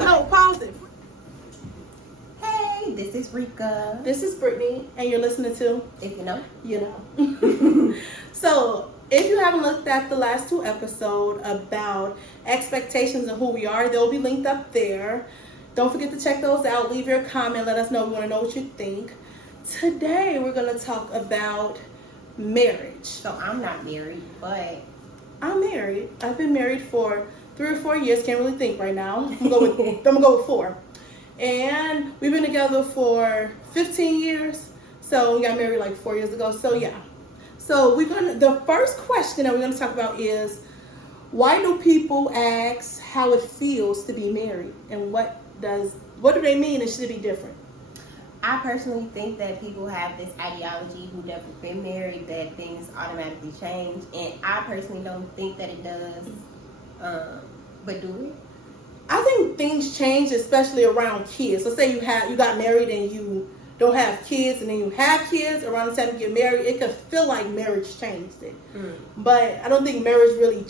No, pause it. Hey, this is Rika. This is Brittany, and you're listening to If you know. You Know. So, if you haven't looked at the last two episodes about expectations of who we are, they'll be linked up there. Don't forget to check those out. Leave your comment. Let us know. We want to know what you think. Today, we're going to talk about marriage. So, I'm not married, but... I'm married. I've been married for 3 or 4 years. Can't really think right now. I'm going to go with 4. And we've been together for 15 years. So we got married like 4 years ago. So yeah. So the first question that we're gonna talk about is, why do people ask how it feels to be married, and what do they mean, and should it be different? I personally think that people have this ideology who never been married that things automatically change, and I personally don't think that it does. But do it? I think things change, especially around kids. So say you got married and you don't have kids, and then you have kids around the time you get married. It could feel like marriage changed it, but I don't think marriage really.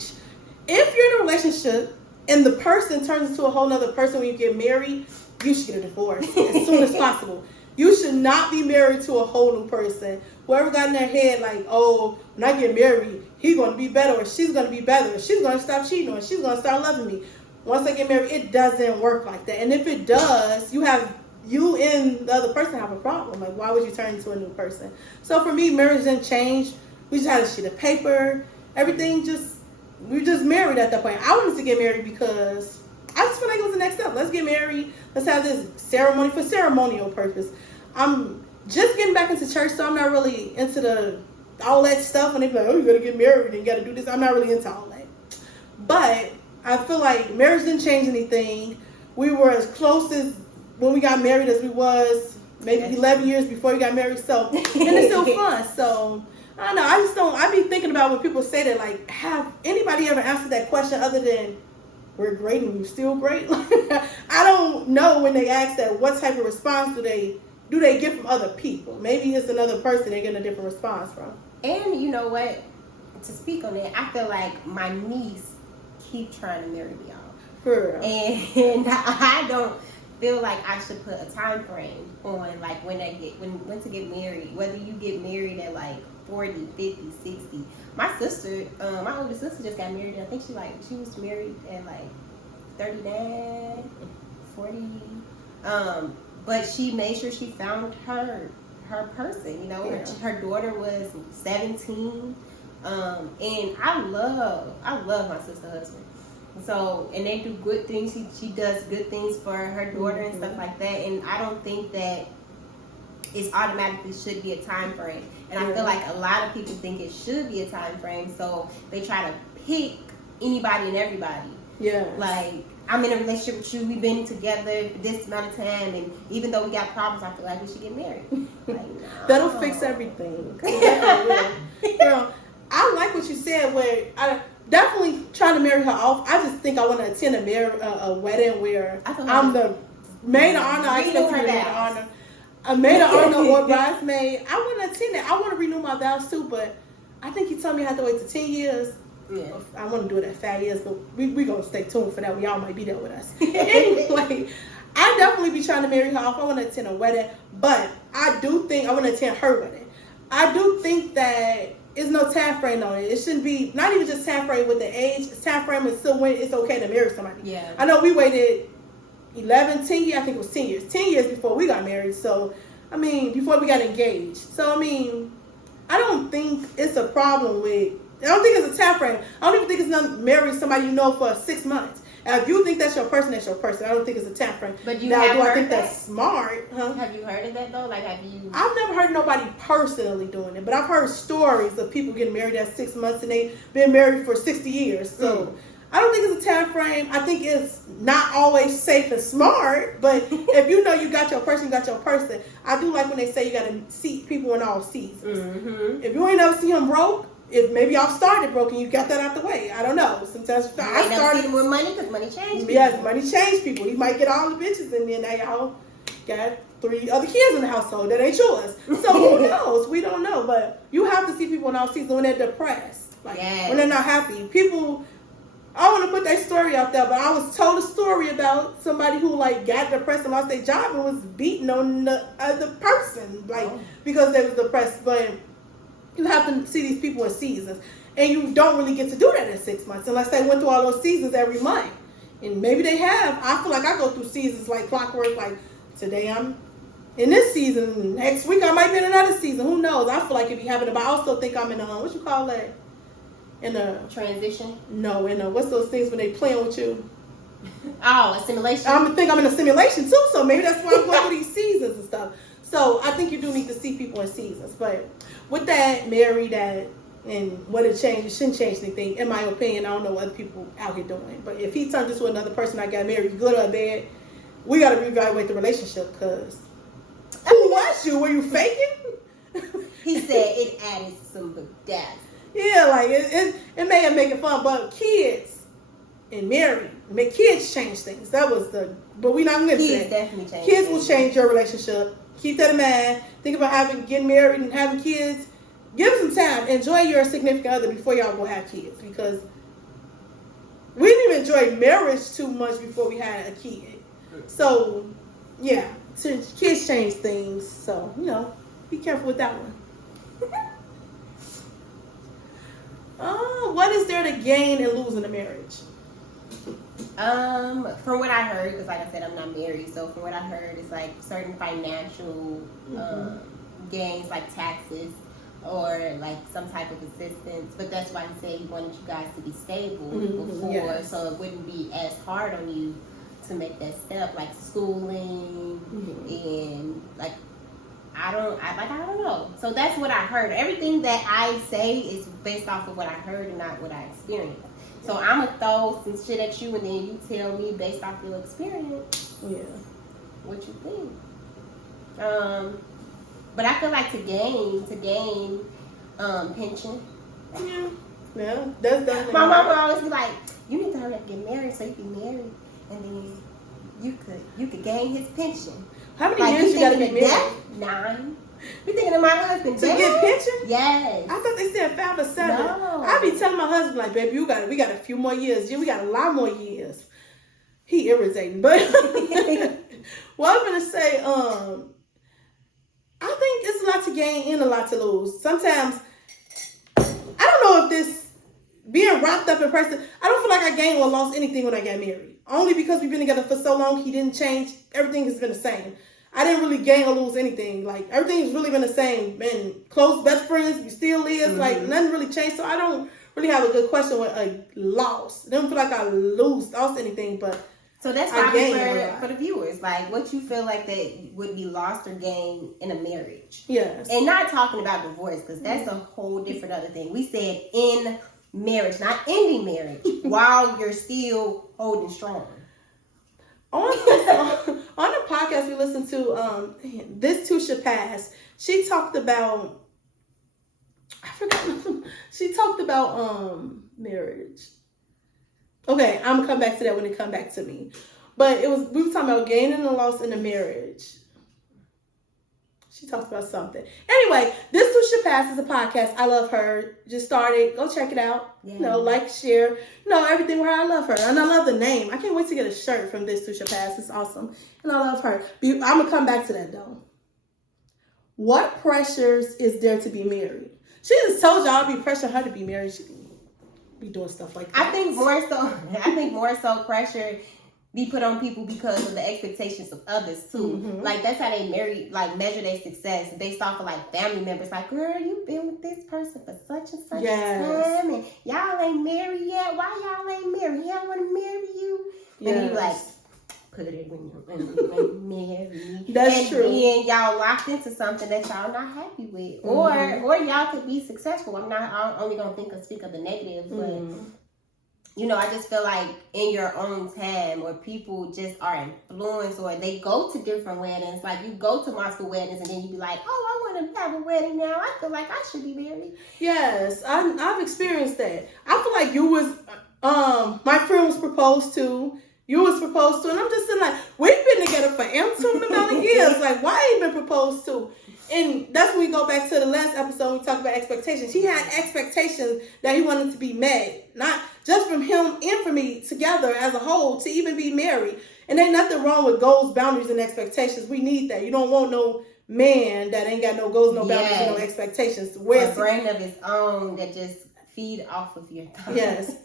If you're in a relationship and the person turns into a whole nother person when you get married, you should get a divorce as soon as possible. You should not be married to a whole new person. Whoever got in their head like, oh, when I get married, he's going to be better, or she's going to be better, or she's going to stop cheating, or she's going to start loving me. Once they get married, it doesn't work like that. And if it does, you and the other person have a problem. Like, why would you turn into a new person? So for me, marriage didn't change. We just had a sheet of paper. Everything we just married at that point. I wanted to get married because I just feel like it was the next step. Let's get married. Let's have this ceremony for ceremonial purpose. I'm just getting back into church, so I'm not really into all that stuff. And they be like, oh, you got to get married and you got to do this. I'm not really into all that. But I feel like marriage didn't change anything. We were as close as when we got married as we was maybe 11 years before we got married. So, and it's still fun. So, I don't know. I be thinking about when people say that, like, have anybody ever answered that question other than, we're great and you still great? I don't know when they ask that, what type of response do they get from other people? Maybe it's another person they're getting a different response from. And you know what? To speak on that, I feel like my niece keep trying to marry me off. For real. And I don't feel like I should put a time frame on like when to get married. Whether you get married at like 40, 50, 60. My sister, my older sister just got married, and I think she was married at like 39, 40. But she made sure she found her person, you know. Yeah. Her daughter was 17. And I love my sister's husband. So, and they do good things. She does good things for her daughter and stuff like that. And I don't think that it automatically should be a time frame. And I feel like a lot of people think it should be a time frame. So they try to pick anybody and everybody. Yeah. Like, I'm in a relationship with you. We've been together for this amount of time, and even though we got problems, I feel like we should get married. Like, no. That'll fix everything. Girl, I like what you said. Where I definitely trying to marry her off. I just think I want to attend a wedding where I'm the maid of honor. I expect to be maid of honor. A maid of honor or bridesmaid. I want to attend that. I want to renew my vows too, but I think you told me I have to wait till 10 years. Yeah. I want to do it at 5 years, but we gonna stay tuned for that. We all might be there with us. Anyway, I definitely be trying to marry her off. I want to attend a wedding, but I do think I want to attend her wedding. I do think that there's no time frame on it. It shouldn't be, not even just time frame with the age. Time frame is still when it's okay to marry somebody. Yeah. I know we waited 10 years. I think it was 10 years. 10 years before we got married. So, I mean, before we got engaged. So, I mean, I don't think it's a problem with, I don't think it's a time frame. I don't even think it's not marry somebody you know for 6 months. And if you think that's your person, that's your person. I don't think it's a time frame. But do I think that's smart? Huh? Have you heard of that though? Like, have you? I've never heard nobody personally doing it, but I've heard stories of people getting married at 6 months and they've been married for 60 years. So I don't think it's a time frame. I think it's not always safe and smart, but if you know you got your person, you got your person. I do like when they say you got to seat people in all seasons. Mm-hmm. If you ain't never see him broke, if maybe y'all started broken, you got that out the way. I don't know. Sometimes I started with money because money changed people. Yes, money changed people. You might get all the bitches and then they all got 3 other kids in the household that ain't yours. So who knows? We don't know. But you have to see people in all seasons when they're depressed. Like when they're not happy. People I want to put that story out there, but I was told a story about somebody who like got depressed and lost their job and was beating on the other person, like because they was depressed. But you have to see these people in seasons, and you don't really get to do that in 6 months unless they went through all those seasons every month. And maybe they have. I feel like I go through seasons like clockwork. Like today I'm in this season, next week I might be in another season. Who knows? I feel like it be happening, but I also think I'm in a what you call that? In a transition? No, in a what's those things when they playing with you? Oh, a simulation. I think I'm in a simulation too, so maybe that's why I'm going through these seasons and stuff. So I think you do need to see people in seasons. But with that, marry that, and what it changed, it shouldn't change anything. In my opinion, I don't know what other people out here doing. But if he turned into another person I got married, good or bad, we got to reevaluate the relationship because who was you? Were you faking? He said it added some depth. Yeah, like it may have made it fun, but kids and married, kids change things. That was but we not going to kids definitely change. Kids will change your relationship. Keep that in mind. Think about getting married and having kids. Give them some time. Enjoy your significant other before y'all go have kids because we didn't even enjoy marriage too much before we had a kid. So yeah, kids change things. So be careful with that one. What is there to gain and lose in a marriage? From what I heard, because like I said, I'm not married, so from what I heard, it's like certain financial gains, like taxes, or like some type of assistance. But that's why he said he wanted you guys to be stable before, so it wouldn't be as hard on you to make that step, like schooling and like. I don't know. So that's what I heard. Everything that I say is based off of what I heard and not what I experienced. So I'm going to throw some shit at you and then you tell me based off your experience. Yeah. What you think. But I feel like to gain pension. Yeah. That's definitely. My mama always be like, you need to hurry up and get married so you can marry and then you could gain his pension. How many years you gotta be married? 9. You thinking of my husband to get pension? Yes. I thought they said 5 or 7. No. I be telling my husband like, baby, we got a few more years. Yeah, we got a lot more years. He irritating, but well, I'm gonna say, I think it's a lot to gain and a lot to lose. Sometimes I don't know if this being wrapped up in person. I don't feel like I gained or lost anything when I got married. Only because we've been together for so long, he didn't change. Everything has been the same. I didn't really gain or lose anything. Like, everything's really been the same. Been close best friends. We still is. Like, nothing really changed. So I don't really have a good question with a loss. I don't feel like I lost anything, but so that's probably for the viewers. Like, what you feel like that would be lost or gained in a marriage. Yes. And not talking about divorce, because that's a whole different other thing. We said in marriage, not ending marriage, while you're still holding strong. On the podcast we listened to, This Too Should Pass, she talked about, she talked about marriage. Okay, I'm gonna come back to that when it come back to me. But we were talking about gaining and loss in a marriage. She talks about something. Anyway, This Too Should Pass is a podcast. I love her. Just started. Go check it out. Yeah. Like, share. Everything with her. I love her. And I love the name. I can't wait to get a shirt from This Too Should Pass. It's awesome. And I love her. I'm going to come back to that, though. What pressures is there to be married? She just told y'all I'll be pressuring her to be married. She be doing stuff like that. I think more so pressure be put on people because of the expectations of others too. Like that's how they measure their success based off of like family members. Like, girl, you been with this person for such and such a time, and y'all ain't married yet. Why y'all ain't married? Y'all want to marry you? And you like put it when you're married. That's true. And y'all locked into something that y'all not happy with, or y'all could be successful. I'm only gonna speak of the negative, but. I just feel like in your own time where people just are influenced or they go to different weddings. Like you go to my school weddings and then you be like, oh, I want to have a wedding now. I feel like I should be married. Yes, I've experienced that. I feel like you was, my friend was proposed to. You was proposed to. And I'm just saying like, we've been together for some amount of years. Like, why ain't been proposed to? And that's when we go back to the last episode. We talked about expectations. He had expectations that he wanted to be met. just from him and for me together as a whole to even be married. And ain't nothing wrong with goals, boundaries, and expectations. We need that. You don't want no man that ain't got no goals, no boundaries, and no expectations. Where's a brand of his own that just feed off of your thoughts. Yes.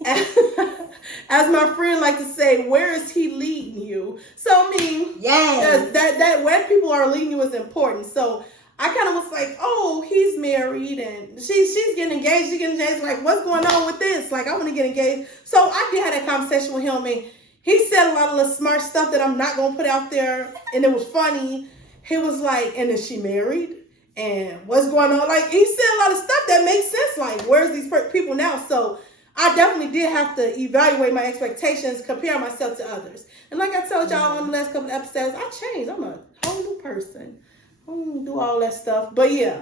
As my friend like to say, where is he leading you? So I mean, yes, that where people are leading you is important. So I kind of was like, oh, he's married and she's getting engaged. She's getting engaged. Like, what's going on with this? Like, I want to get engaged. So I did have that conversation with him, and he said a lot of the smart stuff that I'm not going to put out there. And it was funny. He was like, and is she married? And what's going on? Like, he said a lot of stuff that makes sense. Like, where's these people now? So I definitely did have to evaluate my expectations, compare myself to others. And like I told y'all on the last couple of episodes, I changed. I'm a whole new person. I don't do all that stuff. But yeah,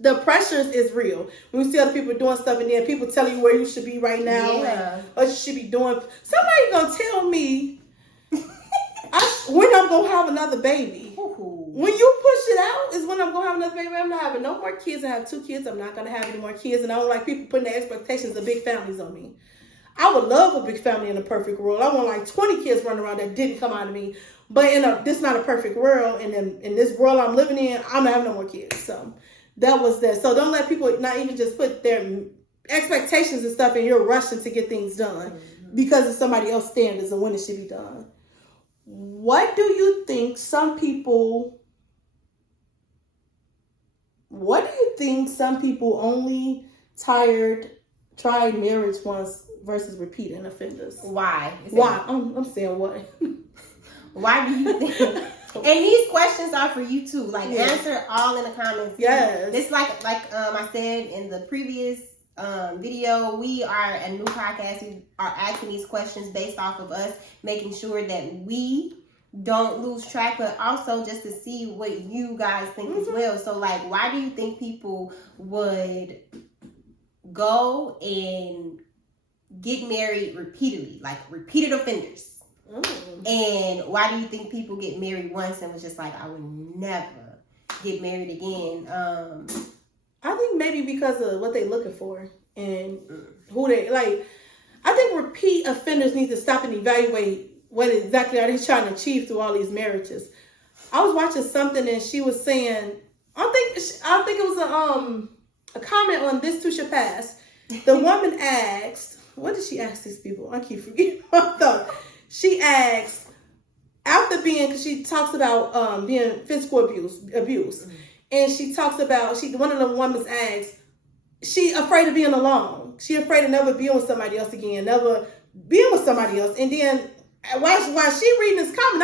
the pressures is real. When you see other people doing stuff and then people telling you where you should be right now and what you should be doing. Somebody gonna tell me when I'm gonna have another baby. When you push it out is when I'm gonna have another baby. I'm not having no more kids. I have 2 kids. I'm not gonna have any more kids. And I don't like people putting their expectations of big families on me. I would love a big family in a perfect world. I want like 20 kids running around that didn't come out of me. But this is not a perfect world. And in this world I'm living in, I'm not having no more kids. So that was that. So don't let people not even just put their expectations and stuff and you're rushing to get things done because of somebody else's standards and when it should be done. What do you think some people only tried marriage once versus repeating offenders? Why? Why? I'm saying what? Why do you think? And these questions are for you too. Like, answer all in the comments. Yes. It's like I said in the previous video, we are a new podcast. We are asking these questions based off of us making sure that we don't lose track, but also just to see what you guys think as well. So like, why do you think people would go and get married repeatedly, like repeated offenders? And why do you think people get married once and was just like, I would never get married again? I think maybe because of what they're looking for and who they like. I think repeat offenders need to stop and evaluate what exactly are they trying to achieve through all these marriages. I was watching something and she was saying, I think it was a comment on This Too Shall Pass. The woman asked, what did she ask these people? I keep forgetting my thought. She asked, after because she talks about being physical abuse. And she talks about, one of the women asked, she afraid of being alone. She afraid of never being with somebody else again, never being with somebody else. And then while she reading this comment,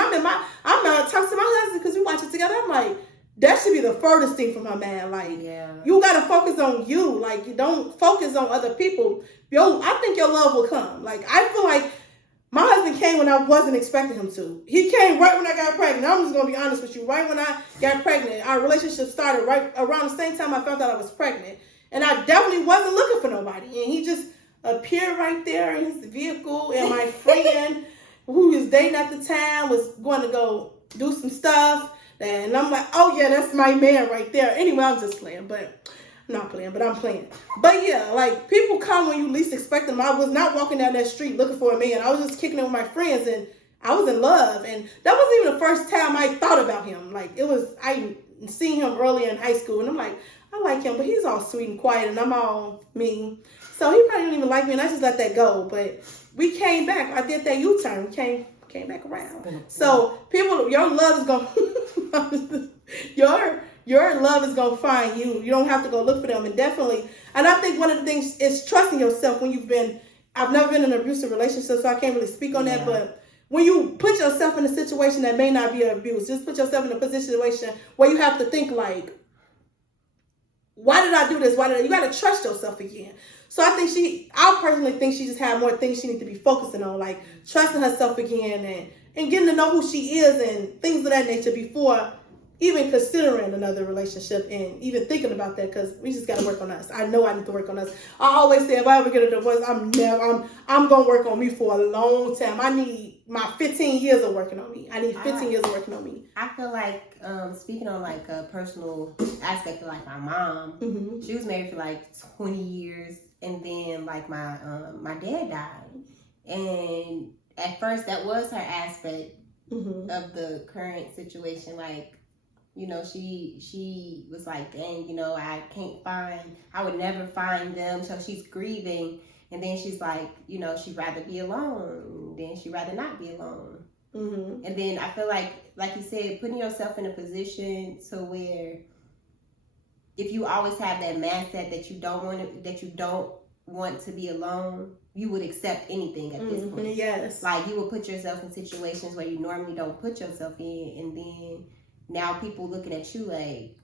I'm not talking to my husband because we watch it together. I'm like, that should be the furthest thing from her, man. Like, you got to focus on you. Like, you don't focus on other people. I think your love will come. Like, I feel like my husband came when I wasn't expecting him to. He came right when I got pregnant. I'm just going to be honest with you. Right when I got pregnant, our relationship started right around the same time I found out I was pregnant. And I definitely wasn't looking for nobody. And he just appeared right there in his vehicle. And my friend, who was dating at the time, was going to go do some stuff. And I'm like, oh, yeah, that's my man right there. Anyway, I'm just playing. But I'm not playing, but I'm playing. But, yeah, like, people come when you least expect them. I was not walking down that street looking for a man. I was just kicking it with my friends. And I was in love. And that wasn't even the first time I thought about him. Like, I seen him earlier in high school. And I'm like, I like him, but he's all sweet and quiet, and I'm all mean. So he probably didn't even like me, and I just let that go. But we came back. I did that U-turn. We came back around. So people, your love is going your love is going to find you. You don't have to go look for them. And definitely, and I think one of the things is trusting yourself when I've never been in an abusive relationship, so I can't really speak on that, but when you put yourself in a situation that may not be abuse, just put yourself in a situation where you have to think like, why did I do this? You got to trust yourself again. So I personally think she just had more things she needs to be focusing on, like trusting herself again and getting to know who she is and things of that nature before even considering another relationship and even thinking about that, because we just got to work on us. I know I need to work on us. I always say if I ever get a divorce, I'm going to work on me for a long time. I need my 15 years of working on me. I need 15 years of working on me. I feel like, speaking on like a personal aspect of like my mom, she was married for like 20 years. and then like my dad died, and at first that was her aspect of the current situation. Like, you know, she was like, dang, you know, I would never find them. So she's grieving, and then she's like, you know, she'd rather be alone. Then she'd rather not be alone. And then I feel like you said, putting yourself in a position to where if you always have that mindset that you don't want to be alone, you would accept anything at this point. Yes. Like, you would put yourself in situations where you normally don't put yourself in, and then now people looking at you like,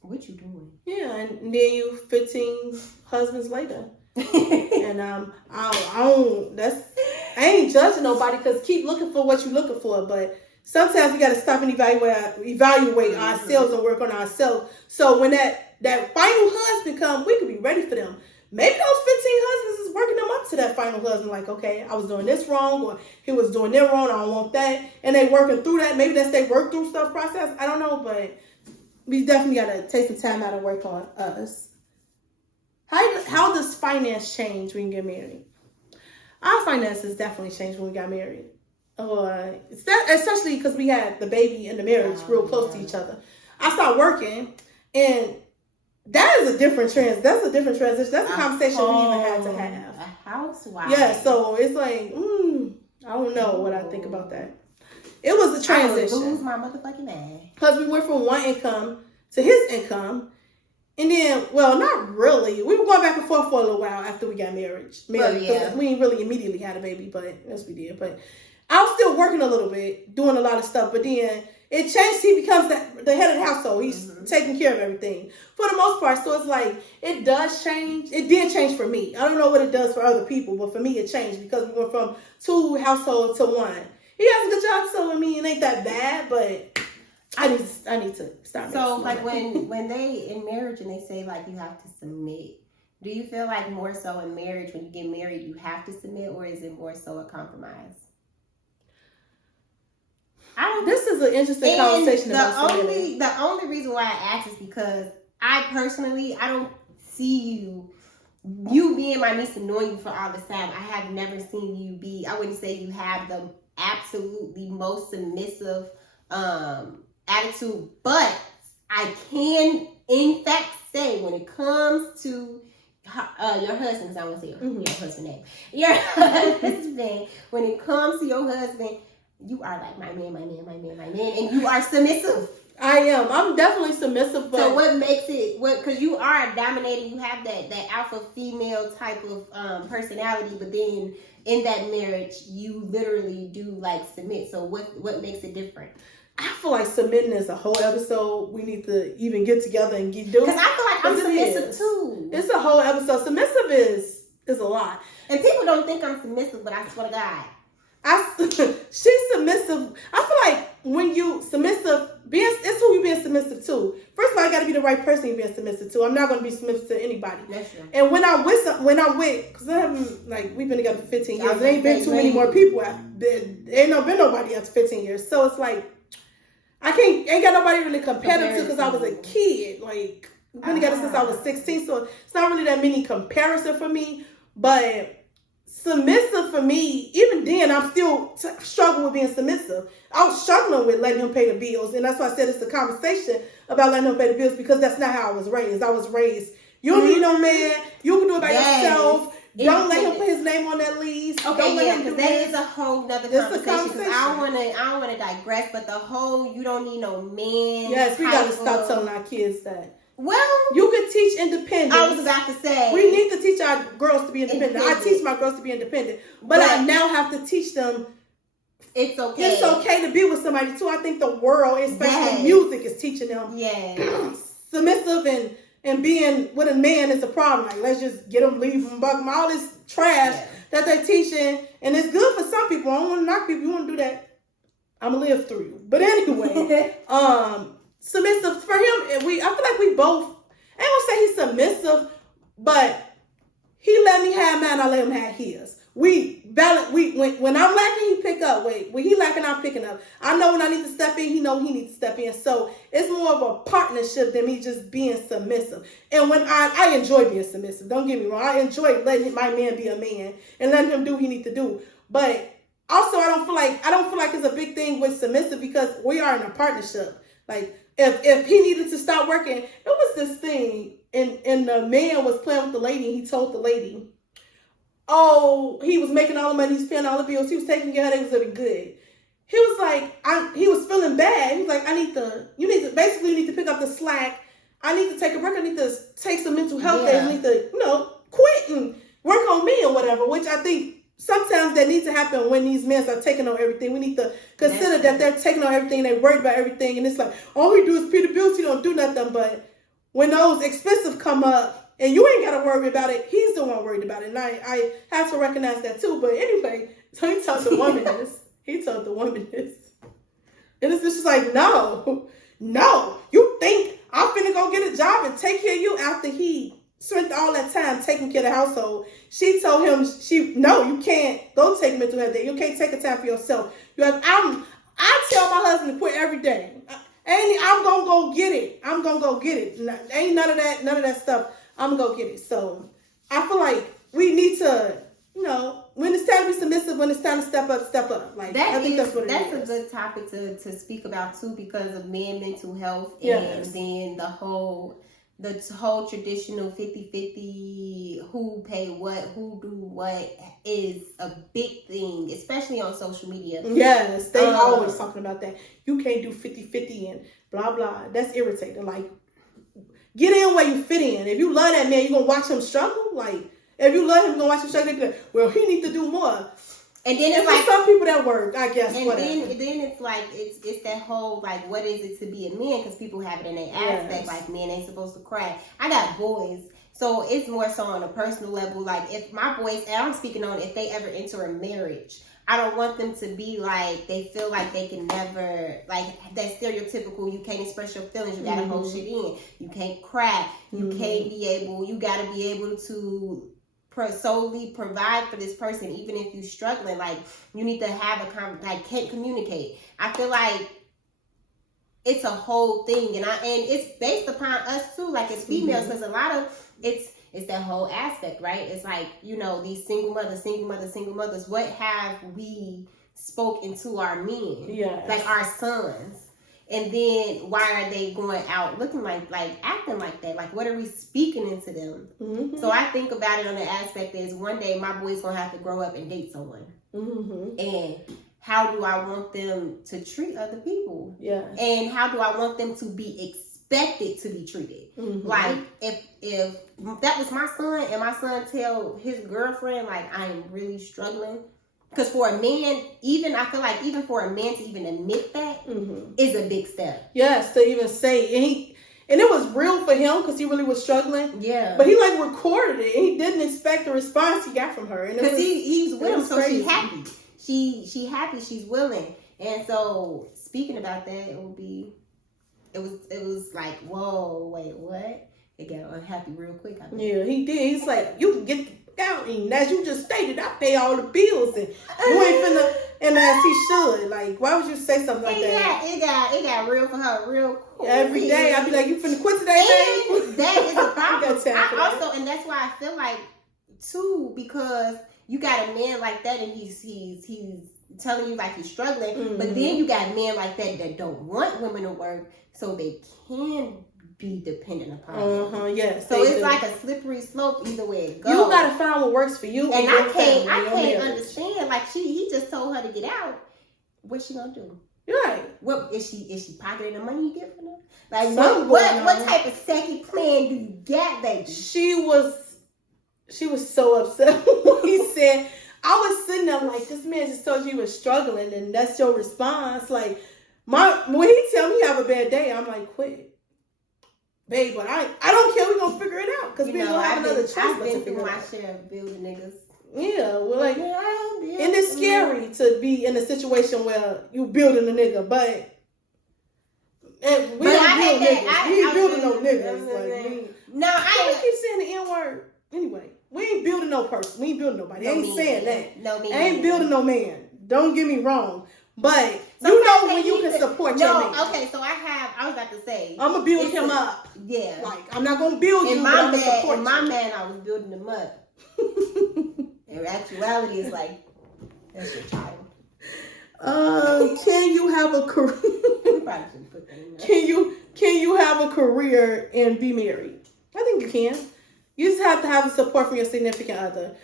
what you doing? Yeah, and then you 15 husbands later. And I ain't judging nobody, because keep looking for what you're looking for, but sometimes we got to stop and evaluate ourselves and work on ourselves. So when that final husband comes, we can be ready for them. Maybe those 15 husbands is working them up to that final husband. Like, okay, I was doing this wrong, or he was doing that wrong. I don't want that. And they working through that. Maybe that's they work through stuff process. I don't know, but we definitely got to take some time out and work on us. How does finance change when you get married? Our finances definitely changed when we got married. Especially because we had the baby and the marriage real close to each other. I started working, and that is a different transition. That's a conversation we even had to have. A housewife. Yeah, so it's like, I don't know what I think about that. It was a transition. I would lose my motherfucking mind. Because we went from one income to his income. And then, well, not really. We were going back and forth for a little while after we got married. Yeah. We didn't really immediately had a baby, but yes, we did. But I was still working a little bit, doing a lot of stuff. But then it changed. He becomes the head of the household. He's taking care of everything for the most part. So it's like, it does change. It did change for me. I don't know what it does for other people, but for me, it changed because we went from 2 households to 1. He has a good job, so I mean, it ain't that bad, but I need to start. So like when they in marriage and they say like you have to submit, do you feel like more so in marriage when you get married you have to submit, or is it more so a compromise? This is an interesting conversation. The only reason why I ask is because I personally don't see you being my niece and knowing you for all this time. I have never seen you be. I wouldn't say you have the absolutely most submissive attitude, but I can in fact say when it comes to your husband, because I want to say your husband name, your husband, when it comes to your husband, you are like my man, and you are submissive. I am. I'm definitely submissive. But so what makes it? Because you are dominating, you have that alpha female type of personality, but then in that marriage, you literally do like submit. So what makes it different? I feel like submitting is a whole episode we need to even get together and do. Because I feel like I'm submissive too. It's a whole episode. Submissive is a lot. And people don't think I'm submissive, but I swear to God. She's submissive. I feel like when you submissive, it's who you being submissive to. First of all, I got to be the right person you're being submissive to. I'm not going to be submissive to anybody. That's true. And when I'm with, because I haven't, like, we've been together for 15 years. There ain't been too many more people. There ain't been nobody after 15 years. So it's like, ain't got nobody really compared to because I was a kid. Like, we've been together since I was 16. So it's not really that many comparison for me. But submissive for me, even then, I'm still struggling with being submissive. I was struggling with letting him pay the bills. And that's why I said it's a conversation about letting him pay the bills, because that's not how I was raised. I was raised, you don't need no man. You can do it by yourself. Don't let him put his name on that lease. Okay, because that is a whole nother conversation. I don't want to digress, but the whole you don't need no man. Yes, we got to stop telling our kids that. Well, you can teach independence. I was about to say we need to teach our girls to be independent. I teach my girls to be independent, but I now have to teach them. It's okay. It's okay to be with somebody too. I think the world, especially music, is teaching them. Submissive and being with a man is a problem. Like, let's just get them, leave them, bug them, all this trash that they're teaching, and it's good for some people. I don't want to knock people. You want to do that, I'm gonna live through you. But anyway, submissive for him. I feel like we both. I ain't gonna say he's submissive, but he let me have mine. I let him have his. We balance. When I'm lacking, he pick up. When he lacking, I'm picking up. I know when I need to step in, he know he needs to step in. So it's more of a partnership than me just being submissive. And when I enjoy being submissive, don't get me wrong, I enjoy letting my man be a man and letting him do what he needs to do. But also, I don't feel like it's a big thing with submissive because we are in a partnership. Like if he needed to stop working, it was this thing, and the man was playing with the lady. And he told the lady, oh, he was making all the money, he's paying all the bills, he was taking care of her, they was living good. He was like, he was feeling bad. He was like, you need to pick up the slack. I need to take a break. I need to take some mental health days. I need to, quit and work on me or whatever, which I think sometimes that needs to happen when these men are taking on everything. We need to consider that they're taking on everything, they're worried about everything, and it's like, all we do is pay the bills, he don't do nothing. But when those expenses come up, and you ain't got to worry about it, he's the one worried about it. And I have to recognize that too. But anyway, so he told the woman this. And it's just like, no, you think I'm finna go get a job and take care of you after he spent all that time taking care of the household. She told him, no, you can't go take mental health day. You can't take a time for yourself. I tell my husband to quit every day. I'm going to go get it. Ain't none of that stuff. I'm going to go get it. So I feel like we need to, when it's time to be submissive, when it's time to step up. Like I think that's what it is. That's a good topic to speak about too, because of men mental health yes. And then the whole traditional 50-50, who pay what, who do what, is a big thing, especially on social media. Yes, they always talking about that. You can't do 50-50 and blah, blah. That's irritating. Like, get in where you fit in. If you love that man, you going to watch him struggle? Like, if you love him, you're going to watch him struggle? Well, he needs to do more. And then it's like some people that work, I guess. And then it's like it's that whole like, what is it to be a man? Because people have it in their aspect, like men ain't supposed to cry. I got boys, so it's more so on a personal level. Like if my boys, and I'm speaking on if they ever enter a marriage, I don't want them to be like they feel like they can never, like that stereotypical. You can't express your feelings. You gotta hold shit in. You can't cry. You can't be able. You gotta be able to solely provide for this person, even if you're struggling. Like you need to have can't communicate. I feel like it's a whole thing, and it's based upon us too, like as females, because a lot of it's that whole aspect, right? It's like, these single mothers. What have we spoken to our men, like our sons? And then why are they going out looking like acting like that? Like, what are we speaking into them? So I think about it on the aspect is one day my boy's going to have to grow up and date someone. And how do I want them to treat other people? Yeah. And how do I want them to be expected to be treated? Like, if that was my son and my son tell his girlfriend, like, I am really struggling. Because for a man, I feel like even for a man to even admit that is a big step. Yes, to even say. And it was real for him because he really was struggling. Yeah. But he recorded it and he didn't expect the response he got from her. Because he's with him, so she's happy. She happy, she's willing. And so speaking about that, it was like, whoa, wait, what? It got unhappy real quick. Yeah, he did. He's like, you can get out, and as you just stated, I pay all the bills, and you ain't finna, and as he should. Like, why would you say something like that? It got real for her real quick. Every day, I'd be like, you finna quit today, babe? That is a problem. And that's why I feel like, too, because you got a man like that, and he's telling you like he's struggling, but then you got men like that don't want women to work, so they can be dependent upon. Yes. So it's like a slippery slope either way it goes. You gotta find what works for you. And I can't understand. Like he just told her to get out. What's she gonna do? Right. What is she pocketing the money you give her? Like what type of second plan do you get, baby? She was so upset when he said. I was sitting there like, this man just told you he was struggling, and that's your response. Like when he tell me he have a bad day, I'm like, quit. Babe, but I don't care. We're going to figure it out. Because we don't have another choice. I've been through my share of building niggas. Yeah, we're like, and it's scary to be in a situation where you building a nigga, but we don't build niggas. We ain't building no niggas. No, I keep saying the N-word. Anyway. We ain't building no person. We ain't building nobody. No I ain't man. saying that. No man. I ain't building no man. Don't get me wrong. But So you know when you can support your man. Okay, so I was about to say. I'm going to build him up. Yeah. Like, I'm not going to build you, but I'm going to support you. my man, I was building him up. In actuality, it's like, that's your child. Can you have a career? We probably shouldn't put that in there. Can you have a career and be married? I think you can. You just have to have the support from your significant other.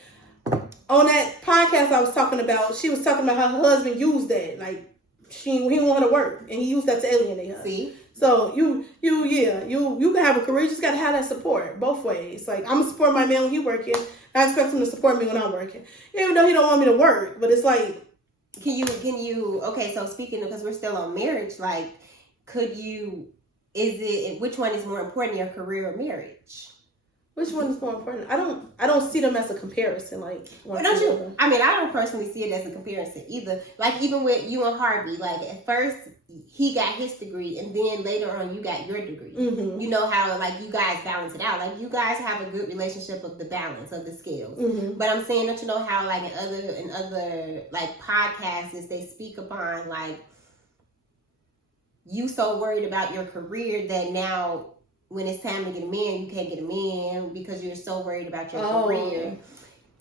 On that podcast I was talking about, she was talking about how her husband used that. Like, he didn't want to work, and he used that to alienate her. See? So you can have a career. You just got to have that support both ways. Like, I'm gonna support my man when he working. I expect him to support me when I'm working, even though he don't want me to work. But it's like, can you? Okay, so speaking of, because we're still on marriage, like, which one is more important, your career or marriage? which one is more important? I don't see them as a comparison. Like, one don't to the you? other. I mean, I don't personally see it as a comparison either. Like, even with you and Harvey, like, at first he got his degree, and then later on you got your degree. Mm-hmm. You know how, like, you guys balance it out. Like, you guys have a good relationship of the balance of the scales. Mm-hmm. But I'm saying, don't you know how, like, in other like podcasts, they speak upon, like, you so worried about your career that now when it's time to get a man, you can't get a man because you're so worried about your career.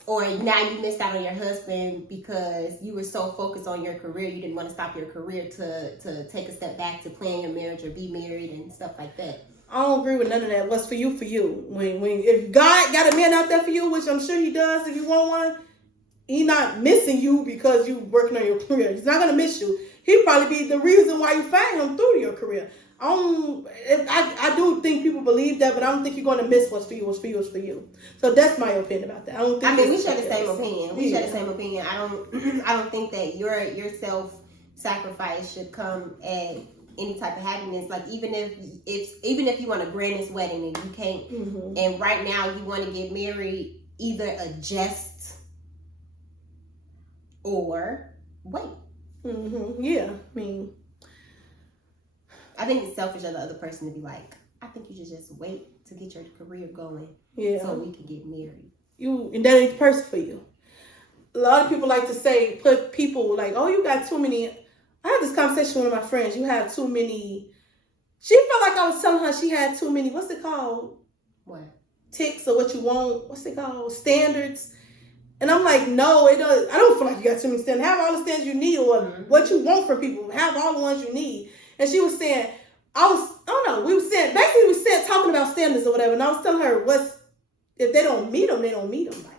Or now you missed out on your husband because you were so focused on your career, you didn't want to stop your career to take a step back to plan your marriage or be married and stuff like that. I don't agree with none of that. What's for you, for you. When if God got a man out there for you, which I'm sure he does if you want one, he's not missing you because you working on your career. He's not gonna miss you. He'll probably be the reason why you find him through your career. I do think people believe that, but I don't think you're going to miss what's for you. What's for you is for you. So that's my opinion about that. I mean, we share the same opinion. We share the same opinion. I don't think that your self-sacrifice should come at any type of happiness. Like, even if you want a grandest wedding and you can't, mm-hmm. and right now you want to get married, either adjust or wait. Mm-hmm. Yeah, I think it's selfish of the other person to be like, I think you should just wait to get your career going, so we can get married. And that ain't the person for you. A lot of people like to put people like, oh, you got too many. I had this conversation with one of my friends. You have too many. She felt like I was telling her she had too many. What's it called? What? Ticks or what you want? What's it called? Standards. And I'm like, no, it does. I don't feel like you got too many standards. Have all the standards you need, or what you want from people. Have all the ones you need. And she was saying, we were saying, talking about standards or whatever. And I was telling her, if they don't meet them, they don't meet them. Like,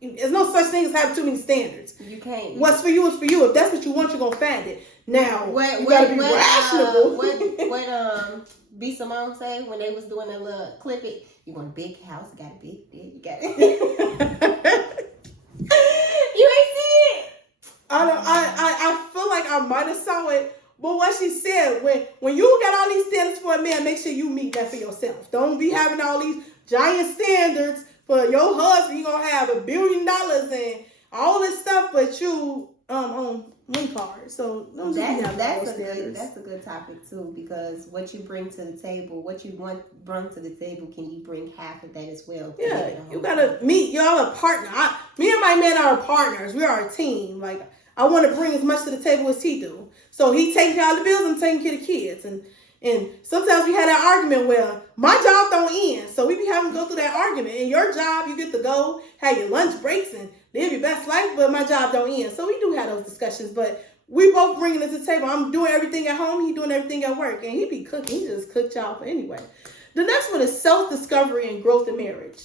there's no such thing as having too many standards. You can't. What's for you is for you. If that's what you want, you're going to find it. Now, you got to be rational. What B. Simone say when they was doing that little clip it? You want a big house, got a big dick, you got it. You ain't see it? I feel like I might have saw it. But what she said, when you got all these standards for a man, make sure you meet that for yourself. Don't be having all these giant standards for your husband. You're going to have $1 billion and all this stuff, but you on one card. So don't just be having all those standards. That's a good topic too, because what you bring to the table, what you bring to the table, can you bring half of that as well? Yeah, you got to meet. Y'all a partner. Me and my man are partners. We are a team. Like, I want to bring as much to the table as he do. So he taking care of the bills, I'm taking care of the kids. And sometimes we had that argument where my job don't end. So we be having to go through that argument. In your job, you get to go, have your lunch breaks and live your best life, but my job don't end. So we do have those discussions, but we both bringing it to the table. I'm doing everything at home, he doing everything at work. And he be cooking. He just cooked y'all anyway. The next one is self-discovery and growth in marriage.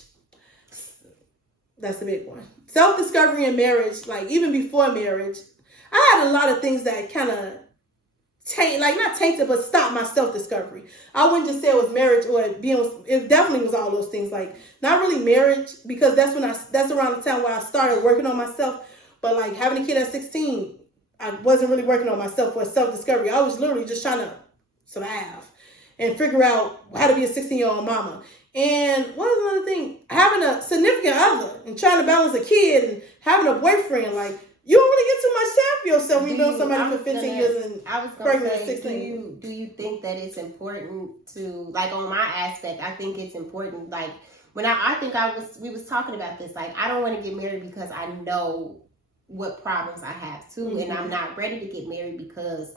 That's the big one. Self-discovery in marriage, like even before marriage, I had a lot of things that kind of not tainted, but stopped my self-discovery. I wouldn't just say it was marriage or it definitely was all those things. Like, not really marriage, because that's around the time where I started working on myself. But like having a kid at 16, I wasn't really working on myself for self-discovery. I was literally just trying to survive and figure out how to be a 16-year-old mama. And what was another thing? Having a significant other and trying to balance a kid and having a boyfriend, like, you don't really get too much time for yourself when you know somebody for 15 years and pregnant at 16. Do you think that it's important to, like, on my aspect, I think it's important, like, when we was talking about this, like, I don't want to get married because I know what problems I have too, and I'm not ready to get married because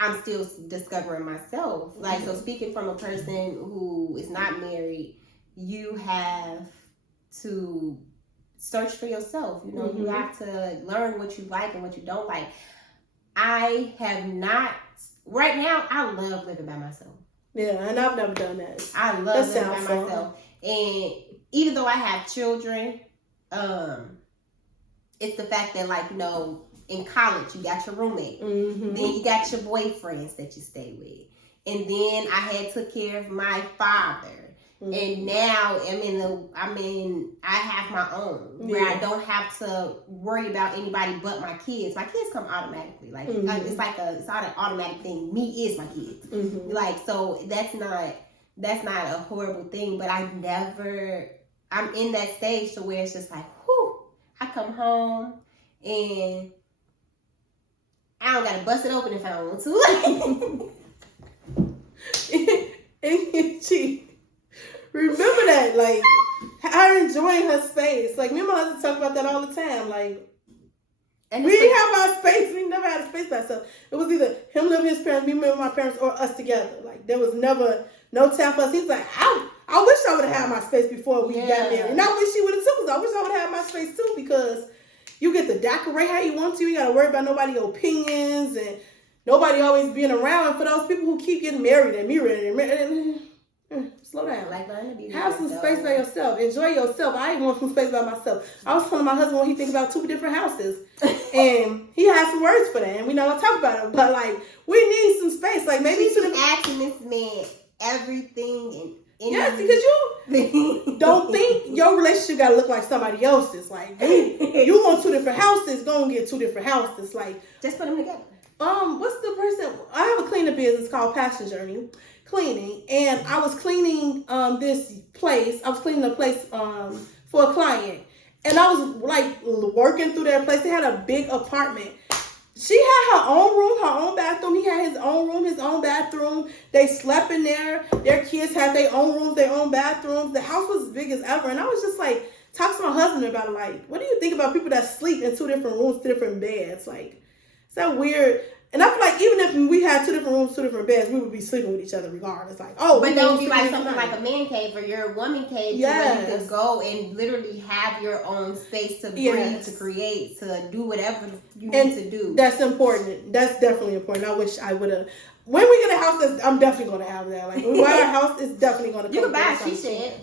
I'm still discovering myself. Like, so speaking from a person who is not married, you have to search for yourself. You know, you have to learn what you like and what you don't like. I have not, right now, I love living by myself. Yeah, and I've never done that. I love living by myself. And even though I have children, it's the fact that, like, you know, in college, you got your roommate. Then you got your boyfriends that you stay with. And then I had took care of my father. And now I have my own where I don't have to worry about anybody but my kids. My kids come automatically. Like, it's not an automatic thing. Me is my kids. Like, so that's not a horrible thing, but I'm in that stage to where it's just like, whew, I come home and I don't gotta bust it open if I don't want to. And remember that, like, her enjoying her space. Like, me and my husband talk about that all the time. Like, we didn't have our space. We never had a space by ourselves. It was either him living with his parents, me living with my parents, or us together. Like, there was never no time for us. He's like, I wish I would have had my space before we got married. And I wish he would have too, because I wish I would have had my space too, because you get to decorate how you want to. You got to worry about nobody's opinions and nobody always being around. And for those people who keep getting married and slow down. Like, learn to be have some space by yourself. Enjoy yourself. I want some space by myself. I was telling my husband when he thinks about 2 different houses, and he has some words for that, and we not gonna talk about it. But, like, we need some space. Like, maybe she's asking this man everything and yes, because you don't think your relationship gotta look like somebody else's. Like, you want 2 different houses, go and get 2 different houses. Like, just put them together. What's the person? I have a cleaning business called Passion Journey Cleaning, and I was cleaning this place. I was cleaning a place for a client, and I was like working through their place. They had a big apartment. She had her own room, her own bathroom. He had his own room, his own bathroom. They slept in there. Their kids had their own rooms, their own bathrooms. The house was as big as ever, and I was just like talking to my husband about it. Like, what do you think about people that sleep in 2 different rooms, 2 different beds? Like, is that weird? And I feel like even if we had 2 different rooms, 2 different beds, we would be sleeping with each other regardless. Like, but don't be like something like a man cave or your woman cave, where you can go and literally have your own space to breathe, to create, to do whatever you need to do. That's important. That's definitely important. I wish I would have. When we get a house, I'm definitely going to have that. Like, when we buy a house, it's definitely going to. You can buy a she shed.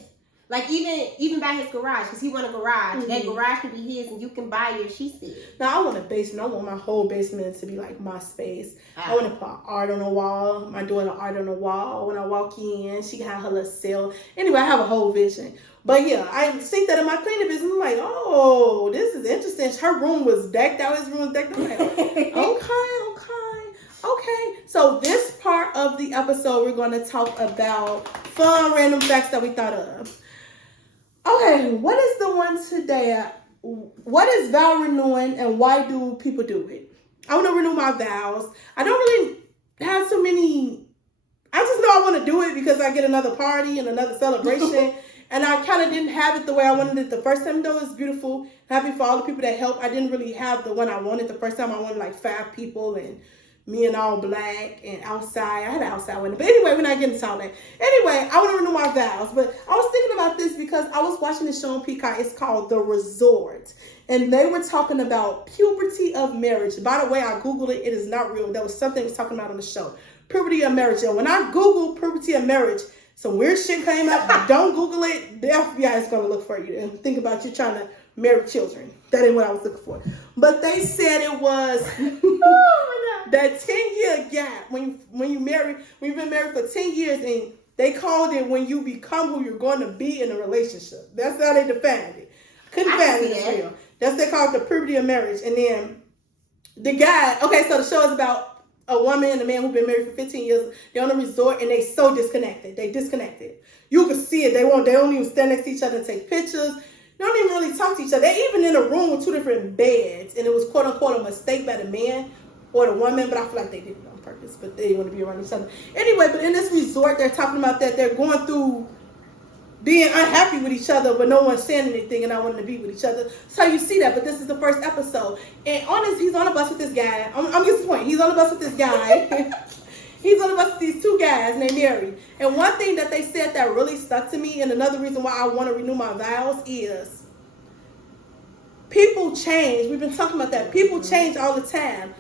Like, even by his garage, because he want a garage. That garage can be his, and you can buy your she shed. Now, I want a basement. I want my whole basement to be like my space. I want to put art on the wall. My daughter art on the wall. When I walk in, she can have her little cell. Anyway, I have a whole vision. But yeah, I see that in my cleaning business. I'm like, oh, this is interesting. Her room was decked out. His room was decked out. I'm like, okay. So this part of the episode, we're going to talk about fun random facts that we thought of. Okay, what is the one today? What is vow renewing and why do people do it? I want to renew my vows. I don't really have so many. I just know I want to do it because I get another party and another celebration. And I kind of didn't have it the way I wanted it the first time, though. It's beautiful. Happy for all the people that helped. I didn't really have the one I wanted the first time. I wanted like 5 people and me in all black and outside. I had an outside window. But anyway, we're not getting into all that. Anyway, I want to renew my vows. But I was thinking about this because I was watching this show on Peacock. It's called The Resort. And they were talking about puberty of marriage. By the way, I Googled it. It is not real. That was something they was talking about on the show. Puberty of marriage. And when I Googled puberty of marriage, some weird shit came up. Don't Google it. The FBI is going to look for you and think about you trying to marry children. That ain't what I was looking for. But they said it was that 10-year gap when you've been married for 10 years, and they called it when you become who you're going to be in a relationship. That's how they defined it. Couldn't find it as real. That's what they call it, the puberty of marriage. And then the guy, okay, so the show is about a woman and a man who've been married for 15 years. They're on a resort and they so disconnected. They disconnected. You can see it. They don't even stand next to each other and take pictures. They don't even really talk to each other. They're even in a room with 2 different beds. And it was quote unquote a mistake by the man or the woman, but I feel like they did it on purpose, but they didn't want to be around each other. Anyway, but in this resort, they're talking about that they're going through being unhappy with each other, but no one's saying anything, and I wanted to be with each other. That's how you see that. But this is the first episode, and he's on a bus with this guy. I'm getting to the point. He's on a bus with this guy. He's on a bus with these two guys, and they're married. And one thing that they said that really stuck to me, and another reason why I want to renew my vows is people change. We've been talking about that. People change all the time.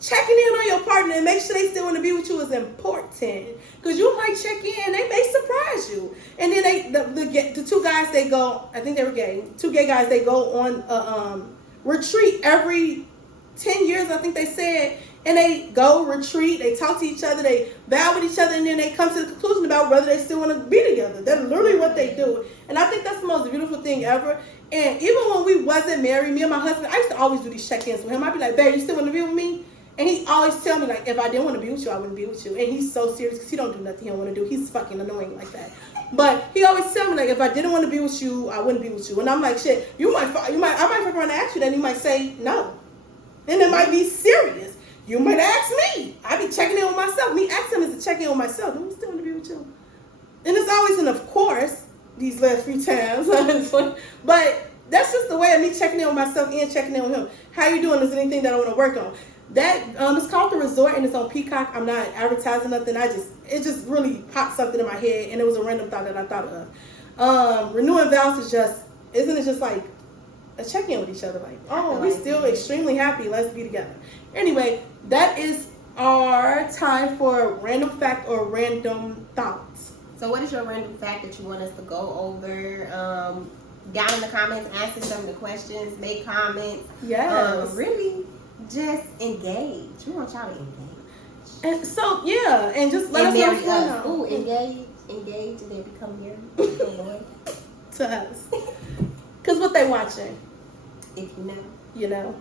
Checking in on your partner and make sure they still want to be with you is important. Because you might check in, they may surprise you. And then the two guys, they go, I think they were gay, two gay guys, they go on a retreat every 10 years, I think they said. And they go retreat, they talk to each other, they vow with each other, and then they come to the conclusion about whether they still want to be together. That's literally what they do. And I think that's the most beautiful thing ever. And even when we wasn't married, me and my husband, I used to always do these check-ins with him. I'd be like, babe, you still want to be with me? And he always tell me, like, if I didn't want to be with you, I wouldn't be with you. And he's so serious because he don't do nothing he don't want to do. He's fucking annoying like that. But he always tell me, like, if I didn't want to be with you, I wouldn't be with you. And I'm like, shit, I might fuck around and ask you that, and he might say no. And it might be serious. You might ask me. I be checking in with myself. Me asking him is to check in with myself. Do we still want to be with you? And it's always an of course these last few times. But that's just the way of me checking in with myself and checking in with him. How you doing? Is there anything that I want to work on? That it's called The Resort, and it's on Peacock. I'm not advertising nothing. It just really popped something in my head, and it was a random thought that I thought of. Renewing vows is just, isn't it just like a check-in with each other? Like, oh, we still extremely happy. Let's be together. Anyway, that is our time for random fact or random thoughts. So what is your random fact that you want us to go over? Down in the comments, answer some of the questions, make comments. Yes. Really, just engage. We want y'all to engage. And so, yeah, and just let us know what's going on. Ooh, engage, and then become married. To us. Because what they watching? If you know. You know.